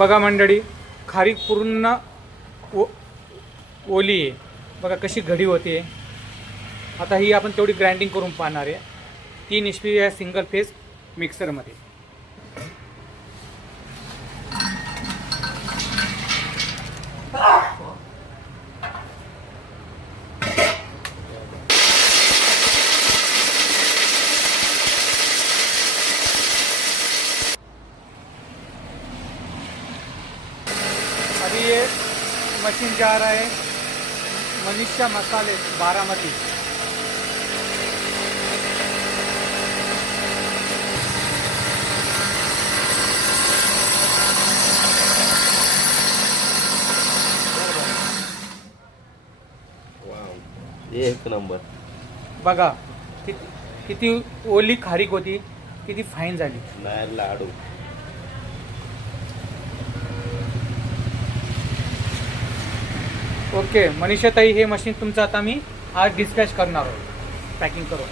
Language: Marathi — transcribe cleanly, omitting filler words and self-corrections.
बघा मंडळी, खारीक पूर्ण ओली आहे. बघा कशी घडी होते. आता ही आपण तेवढी ग्राइंडिंग करून पाहणार आहे 3 HP या सिंगल फेस मिक्सरमध्ये. अभी ये मशीन जा रहा है मनीषा मसाले बारामती. एक नंबर. बघा किती ओली खारीक होती, किती फाईन झाली. नाही लाडू. ओके मनीषा ताई, हे मशीन तुमचं आता मी आज डिस्पॅच करणार आहोत पॅकिंग करून.